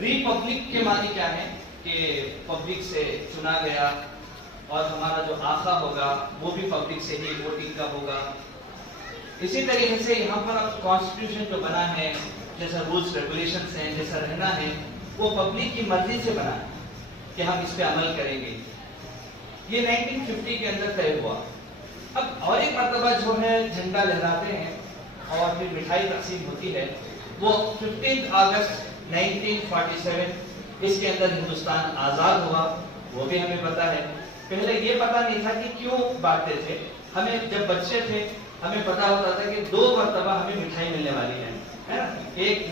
Republic کے معنی کیا ہے کہ پبلک سے چنا گیا، اور ہمارا جو آقا ہوگا وہ بھی پبلک سے ہی ووٹنگ کا ہوگا۔ اسی طریقے سے یہاں پر اب کانسٹیٹیوشن جو بنا ہے، جیسا رولز ریگولیشنز ہیں، جیسا رہنا ہے، وہ پبلک کی مرضی سے بنا ہے کہ ہم اس پہ عمل کریں گے۔ یہ 1950 کے اندر طے ہوا۔ اب اور ایک مرتبہ جو ہے جھنڈا لہراتے ہیں اور پھر مٹھائی تقسیم ہوتی ہے، وہ 15 اگست 1947 اس کے اندر ہندوستان آزاد ہوا، وہ بھی ہمیں پتا ہے۔ پہلے یہ پتا نہیں تھا کہ کیوں بانٹتے تھے، ہمیں جب بچے تھے ہمیں پتا ہوتا تھا کہ 2 مرتبہ ہمیں مٹھائی ملنے والی ہے نا، ایک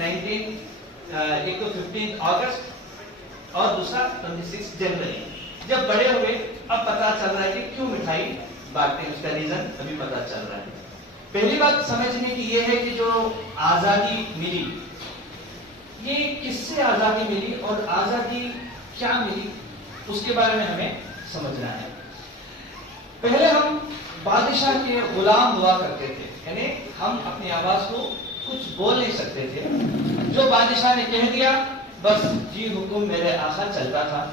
تو 15 اگست اور دوسرا 26 جنوری۔ جب بڑے ہوئے اب پتا چل رہا ہے کہ کیوں مٹھائی بانٹتے ہیں، اس کا ریزن ابھی پتا چل رہا ہے۔ پہلی بات سمجھنے کی یہ ہے کہ جو آزادی ملی، یہ کس سے آزادی ملی اور آزادی کیا ملی، اس کے بارے میں ہمیں سمجھنا ہے۔ پہلے ہم بادشاہ کے غلام ہوا کرتے تھے، یعنی ہم اپنی آواز کو کچھ بول نہیں سکتے تھے، جو بادشاہ نے کہہ دیا بس جی حکم میرے آقا چلتا تھا۔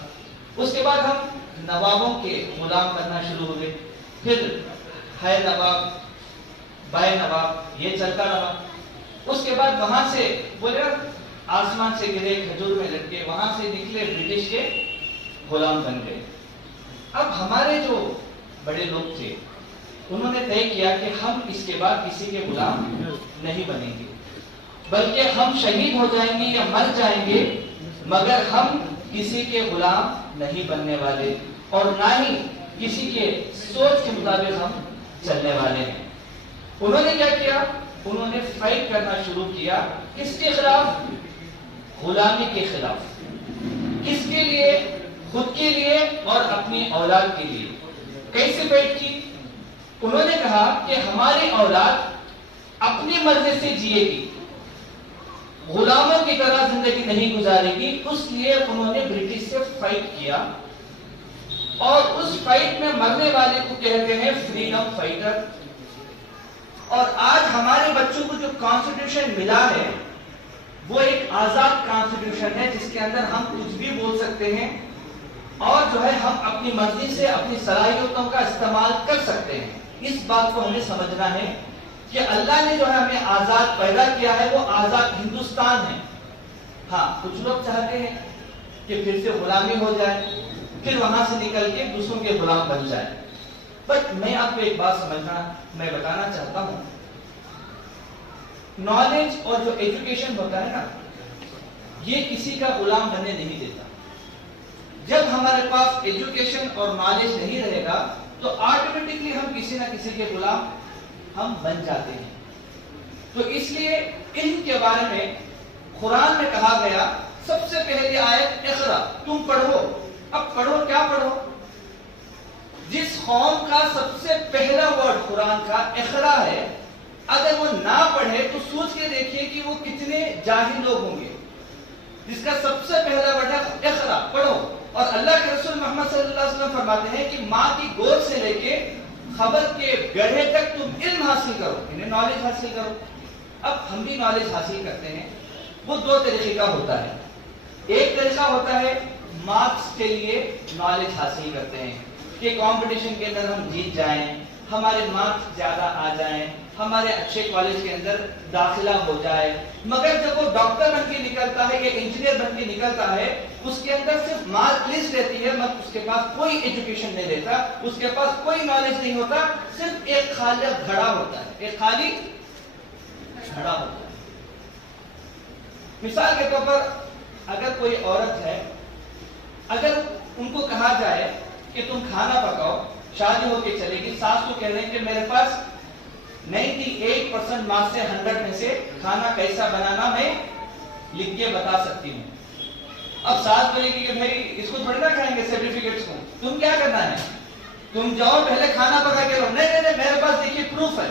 اس کے بعد ہم نوابوں کے غلام کرنا شروع ہو گئے، پھر ہے نواب بائے نواب، یہ چلتا رہا۔ اس کے بعد وہاں سے بولے آسمان سے گرے کھجور میں لٹکے، وہاں سے نکلے برٹش کے غلام بن گئے۔ اب ہمارے جو بڑے لوگ تھے انہوں نے طے کیا کہ ہم اس کے بعد کسی کے غلام نہیں بنیں گے، بلکہ ہم شہید ہو جائیں گے یا مر جائیں گے مگر ہم کسی کے غلام نہیں بننے والے، اور نہ ہی کسی کے سوچ کے مطابق ہم چلنے والے ہیں۔ انہوں نے کیا کیا؟ انہوں نے فائٹ کرنا شروع کیا، کس کے خلاف؟ غلامی کے خلاف۔ کس کے لیے؟ خود کے لیے اور اپنی اولاد کے لیے۔ کیسے فائٹ کی؟ انہوں نے کہا کہ ہماری اولاد اپنی مرضی سے جیے گی، غلاموں کی طرح زندگی نہیں گزارے گی۔ اس لیے انہوں نے برٹش سے فائٹ کیا، اور اس فائٹ میں مرنے والے کو کہتے ہیں فریڈم فائٹر۔ اور آج ہمارے بچوں کو جو کانسٹیٹیوشن ملا ہے وہ ایک آزاد کانسٹیٹیوشن ہے، جس کے اندر ہم کچھ بھی بول سکتے ہیں، اور جو ہے ہم اپنی مرضی سے اپنی صلاحیتوں کا استعمال کر سکتے ہیں۔ اس بات کو ہمیں سمجھنا ہے کہ اللہ نے جو ہے ہمیں آزاد پیدا کیا ہے، وہ آزاد ہندوستان ہے۔ ہاں کچھ لوگ چاہتے ہیں کہ پھر سے غلامی ہو جائے، پھر وہاں سے نکل کے دوسروں کے غلام بن جائے۔ بٹ میں آپ کو ایک بات میں بتانا چاہتا ہوں، نالج اور جو ایجوکیشن ہوتا ہے نا، یہ کسی کا غلام بننے نہیں دیتا۔ جب ہمارے پاس ایجوکیشن اور نالج نہیں رہے گا تو آٹومیٹکلی ہم کسی نہ کسی کے غلام ہم بن جاتے ہیں۔ تو اس لیے علم کے بارے میں قرآن میں کہا گیا، سب سے پہلی آیت اقرا، تم پڑھو۔ اب پڑھو، کیا پڑھو؟ جس قوم کا سب سے پہلا ورڈ قرآن کا اقرا ہے، اگر وہ نہ پڑھے تو سوچ کے دیکھیے کہ وہ کتنے جاہل لوگ ہوں گے۔ جس کا سب سے پہلا ورڈ ہے اقرا، پڑھو۔ اور اللہ کے رسول محمد صلی اللہ علیہ وسلم فرماتے ہیں کہ ماں کی گود سے لے کے خبر کے گڑھے تک تم علم حاصل کرو، یعنی نالج حاصل کرو۔ اب ہم بھی نالج حاصل کرتے ہیں، وہ 2 طریقے کا ہوتا ہے۔ ایک طریقہ ہوتا ہے مارکس کے لیے نالج حاصل کرتے ہیں کہ کمپٹیشن کے اندر ہم جیت جائیں، ہمارے مارکس زیادہ آ جائیں، ہمارے اچھے کالج کے اندر داخلہ ہو جائے۔ مگر جب وہ ڈاکٹر بن کے نکلتا ہے یا انجینئر بن کے نکلتا ہے، اس کے اندر صرف مارک لسٹ رہتی ہے، مگر اس کے پاس کوئی ایجوکیشن نہیں رہتا، اس کے پاس کوئی نالج نہیں ہوتا، صرف ایک خالی گھڑا ہوتا ہے، ایک خالی گھڑا ہوتا ہے۔ مثال کے طور پر اگر کوئی عورت ہے، اگر ان کو کہا جائے کہ تم کھانا پکاؤ، شادی ہو کے چلے گی، ساس کو کہہ رہے ہیں کہ میرے پاس 98% مارکس سے 100 میں سے کھانا کیسا بنانا میں لکھ کے بتا سکتی ہوں۔ اب ساس بولے گی کہ بھائی اس کو تھوڑی نہ کھائیں گے سرٹیفکیٹس کو، تم کیا کرنا ہے، تم جاؤ پہلے کھانا پکا کے لاؤ۔ نہیں میرے پاس دیکھیے پروف ہے۔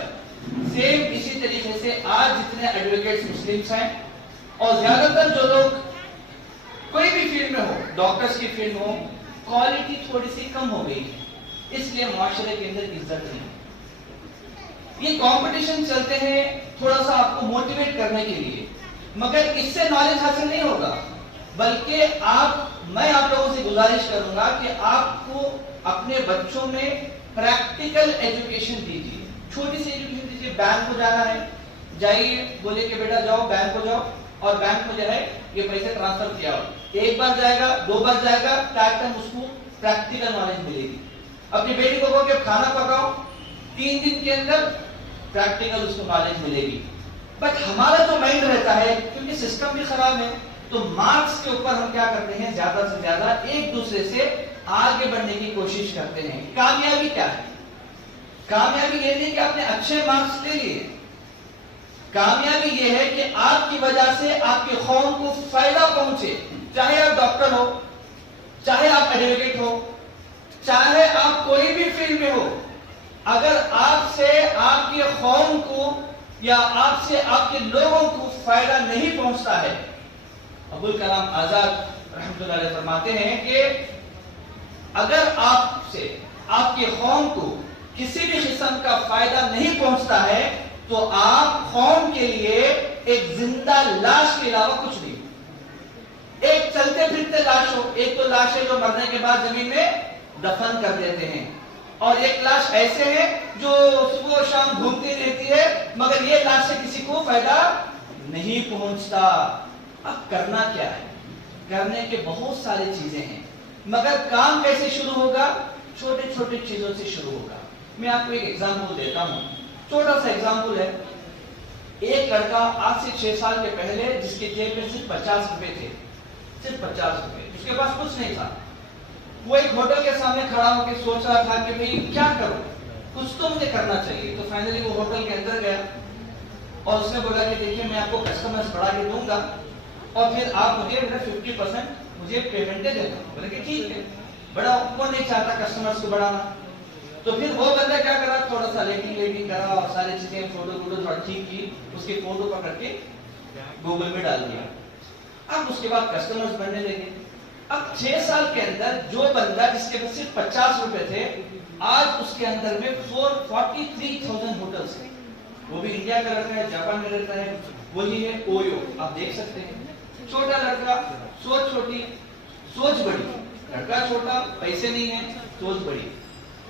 سیم اسی طریقے سے آج جتنے ایڈوکیٹس مسلمس ہیں، اور زیادہ تر جو لوگ کوئی بھی فیلڈ میں ہو، ڈاکٹرز کی فیلڈ میں ہو، کوالٹی تھوڑی سی کم ہو گئی ہے، اس لیے معاشرے کے اندر عزت نہیں۔ یہ کمپٹیشن چلتے ہیں تھوڑا سا آپ کو موٹیویٹ کرنے کے لیے، مگر اس سے نالج حاصل نہیں ہوگا۔ بلکہ میں آپ لوگوں سے گزارش کروں گا کہ آپ کو اپنے بچوں میں پریکٹیکل ایجوکیشن دیجیے، چھوٹی سی ایجوکیشن دیجیے. بینک کو جانا ہے، جائیے، بولے کہ بیٹا جاؤ بینک کو جاؤ اور بینک میں جو ہے یہ پیسے ٹرانسفر کیا ہو. ایک بار جائے گا، 2 بار جائے گا، ٹائم اس کو پریکٹیکل نالج ملے گی. اپنی بیٹی کو کہو کہ کھانا پکاؤ، 3 دن کے اندر پریکٹیکل اس کو نالج ملے گی. بٹ ہمارا جو مائنڈ رہتا ہے، کیونکہ سسٹم بھی خراب ہے، تو مارکس کے اوپر ہم کیا کرتے ہیں، زیادہ سے زیادہ ایک دوسرے سے آگے بڑھنے کی کوشش کرتے ہیں. کامیابی کیا ہے؟ کامیابی یہ نہیں کہ آپ نے اچھے مارکس لے لیے. کامیابی یہ ہے کہ آپ کی وجہ سے آپ کے قوم کو فائدہ پہنچے. چاہے آپ ڈاکٹر ہو، چاہے آپ ایڈوکیٹ ہو، چاہے آپ کوئی بھی فیلڈ میں ہو، اگر آپ سے آپ کی قوم کو یا آپ سے آپ کے لوگوں کو فائدہ نہیں پہنچتا ہے. ابوالکلام آزاد رحمۃ اللہ علیہ فرماتے ہیں کہ اگر آپ سے آپ کی قوم کو کسی بھی قسم کا فائدہ نہیں پہنچتا ہے تو آپ قوم کے لیے ایک زندہ لاش کے علاوہ کچھ نہیں. ایک چلتے پھرتے لاش ہو. ایک تو لاش ہے جو مرنے کے بعد زمین میں دفن کر دیتے ہیں، اور ایک لاش ایسے ہے جو صبح و شام گھومتی رہتی ہے مگر یہ لاش سے کسی کو فائدہ نہیں پہنچتا. اب کرنا کیا ہے؟ کرنے کے بہت ساری چیزیں ہیں، مگر کام کیسے شروع ہوگا؟ چھوٹے چھوٹے چیزوں سے شروع ہوگا. میں آپ کو ایک ایگزامپل دیتا ہوں، چھوٹا سا ایگزامپل ہے. ایک لڑکا آج سے 6 سال کے پہلے جس کے جیب میں صرف 50 روپے تھے، صرف 50 روپے، اس کے پاس کچھ نہیں تھا. وہ ایک ہوٹل کے سامنے کھڑا ہو کے سوچ رہا تھا کہ بھئی کیا کروں، کچھ تو مجھے کرنا چاہیے. تو فائنلی وہ ہوٹل کے اندر گیا اور اس نے بولا کہ دیکھیے میں آپ کو کسٹمرز بڑھا کے دوں گا اور پھر آپ مجھے 50% مجھے پیمنٹ دے دینا. بولے کہ ٹھیک ہے. بڑا کون نہیں چاہتا کسٹمرز کو بڑھانا. تو پھر وہ بندہ کیا کرا، تھوڑا سا لیٹنگ کرا اور ساری چیزیں فوٹو تھوڑا ٹھیک کی، اس کی فوٹو پکڑ کے گوگل میں ڈال دیا. اب اس کے بعد کسٹمرز بڑھنے لگے. اب 6 سال کے اندر جو بندہ جس کے پاس صرف 50 روپے تھے، آج اس کے اندر میں 43,000 ہوٹلز ہیں. وہ بھی انڈیا کا رہتا ہے، جاپان میں رہتا ہے. وہی ہے اویو، آپ دیکھ سکتے ہیں. چھوٹا لڑکا، سوچ چھوٹی سوچ بڑی. لڑکا چھوٹا، پیسے نہیں ہے، سوچ بڑی.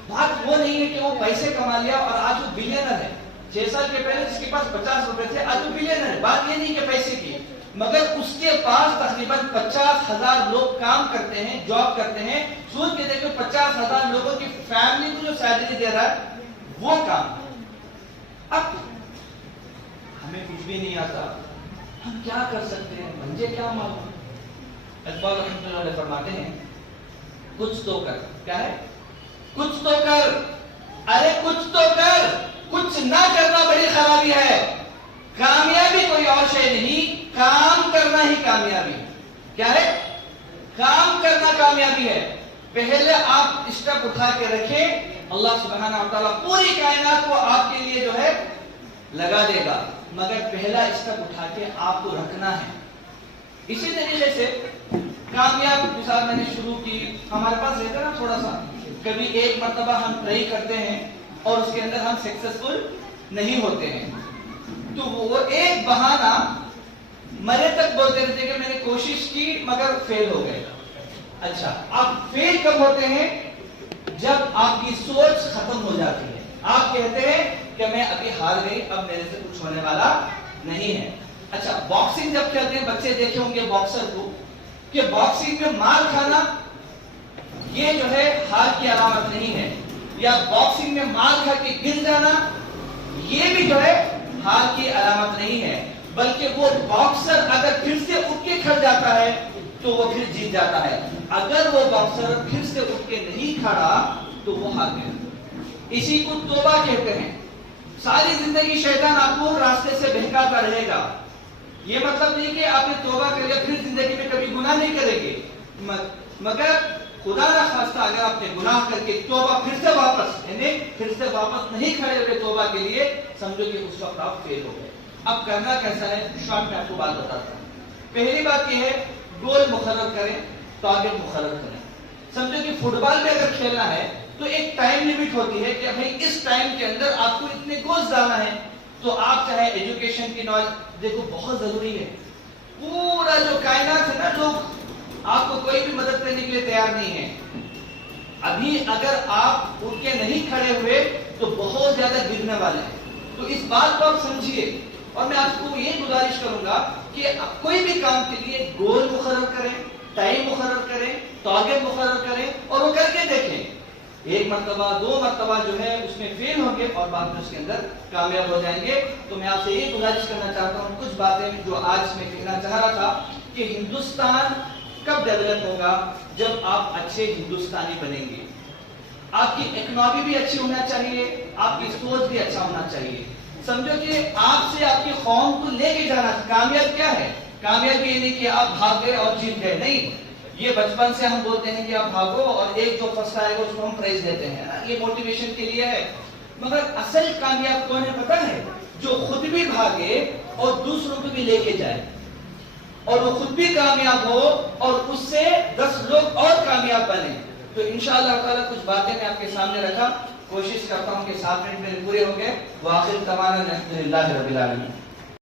بات وہ نہیں ہے کہ وہ پیسے کما لیا اور آج وہ بلینر ہے. 6 سال کے پہلے جس کے پاس 50 روپے تھے آج وہ بلینر ہے. بات یہ نہیں کہ پیسے کی، مگر اس کے پاس تقریباً 50,000 لوگ کام کرتے ہیں، جاب کرتے ہیں. سوچ کے دیکھو 50,000 لوگوں کی فیملی کو جو سیلری دے رہا ہے وہ کام. اب ہمیں کچھ بھی نہیں آتا، ہم کیا کر سکتے ہیں؟ مجھے کیا معلوم. اقبال رحمۃ اللہ علیہ فرماتے ہیں کچھ تو کر. کیا ہے؟ کچھ تو کر. ارے کچھ تو کر. کچھ نہ کرنا بڑی خرابی ہے. کامیابی کوئی اور شے نہیں، کام کرنا ہی کامیابی. کیا ہے؟ کام کرنا کامیابی ہے. پہلے آپ اسٹیپ اٹھا کے رکھیں، اللہ سبحانہ و تعالیٰ پوری کائنات کو آپ کے لیے جو ہے لگا دے گا، مگر پہلا اسٹیپ اٹھا کے آپ کو رکھنا ہے. اسی طریقے سے کامیاب مثال میں نے شروع کی. ہمارے پاس رہتا نا تھوڑا سا، کبھی ایک مرتبہ ہم ٹرائی کرتے ہیں اور اس کے اندر ہم سکسیسفل نہیں ہوتے ہیں، تو وہ ایک بہانہ مرے تک بولتے رہتے کہ میں نے کوشش کی مگر فیل ہو گئے. اچھا، آپ فیل کب ہوتے ہیں؟ جب آپ کی سوچ ختم ہو جاتی ہے. آپ کہتے ہیں کہ میں ابھی ہار گئی، اب میرے سے کچھ ہونے والا نہیں ہے. اچھا، باکسنگ جب کھیلتے ہیں، بچے دیکھے ہوں گے باکسر کو کہ باکسنگ میں مار کھانا یہ جو ہے ہار کی علامت نہیں ہے، یا باکسنگ میں مار کھا کے گر جانا یہ بھی جو ہے ہار کی علامت نہیں ہے، بلکہ وہ باکسر اگر پھر سے اٹھ کے کھڑ جاتا ہے تو وہ پھر جیت جاتا ہے. اگر وہ باکسر پھر سے اٹھ کے نہیں کھڑا تو وہ ہار گیا. اسی کو توبہ کہتے ہیں. ساری زندگی شیطان آپ کو راستے سے بہکاتا رہے گا. یہ مطلب نہیں کہ آپ نے توبہ کر لیا پھر زندگی میں کبھی گناہ نہیں کرے گے، مگر خدا نہ خواستہ اگر آپ نے گناہ کر کے توبہ پھر سے واپس نہیں کھڑے ہوئے توبہ کے لیے، سمجھو کہ اس وقت آپ فیل ہو گئے. اب کرنا کیسا ہے؟ شارٹ میں آپ کو بات بتاتا ہوں. پہلی بات یہ ہے، گول مقرر کریں، ٹارگٹ مقرر کریں. سمجھو کہ فٹ بال میں اگر کھیلنا ہے تو ایک ٹائم لیمٹ ہوتی ہے کہ بھائی اس ٹائم کے اندر آپ کو اتنے گولز ڈالنا ہے. تو آپ چاہے ایجوکیشن کی نالج دیکھو بہت ضروری ہے. پورا جو کائنات ہے نا، لوگ لیے تیار نہیں ہیں. ابھی اگر آپ اٹھ کے نہیں کھڑے ہوئے تو بہت زیادہ گرنے والے ہیں. تو اس بات کو آپ سمجھیے. اور میں آپ کو یہ گزارش کروں گا کہ کوئی بھی کام کے لیے گول مقرر کریں, ٹائم مقرر کریں, ٹارگیٹ مقرر کریں اور وہ کر کے دیکھیں. ایک مرتبہ 2 مرتبہ جو ہے اس میں فیل ہوں گے اور بعد میں اس کے اندر کامیاب ہو جائیں گے. تو میں آپ سے یہ گزارش کرنا چاہتا ہوں, کچھ باتیں جو آج میں کہنا چاہ رہا تھا کہ ہندوستان کب ڈیولپ ہوگا؟ جب آپ اچھے ہندوستانی بنیں گے. آپ کی اکنامی بھی اچھی ہونا چاہیے, آپ کی سوچ بھی اچھا ہونا چاہیے. سمجھو کہ آپ سے آپ کی قوم کو لے کے جانا. کامیاب کیا ہے؟ کامیاب یہ نہیں کہ آپ بھاگ گئے اور جیت گئے, نہیں. یہ بچپن سے ہم بولتے ہیں کہ آپ بھاگو اور ایک جو فرسٹ آئے گا اس کو ہم پرائز دیتے ہیں, یہ موٹیویشن کے لیے ہے. مگر اصل کامیاب کون ہے پتہ ہے؟ جو خود بھی بھاگے اور دوسروں کو بھی لے کے جائے, اور وہ خود بھی کامیاب ہو اور اس سے 10 لوگ اور کامیاب بنے. تو انشاءاللہ تعالیٰ کچھ باتیں میں آپ کے سامنے رکھا, کوشش کرتا ہوں کہ 7 منٹ میرے پورے ہوں گے. وآخر دعوانا الحمدللہ رب العالمین.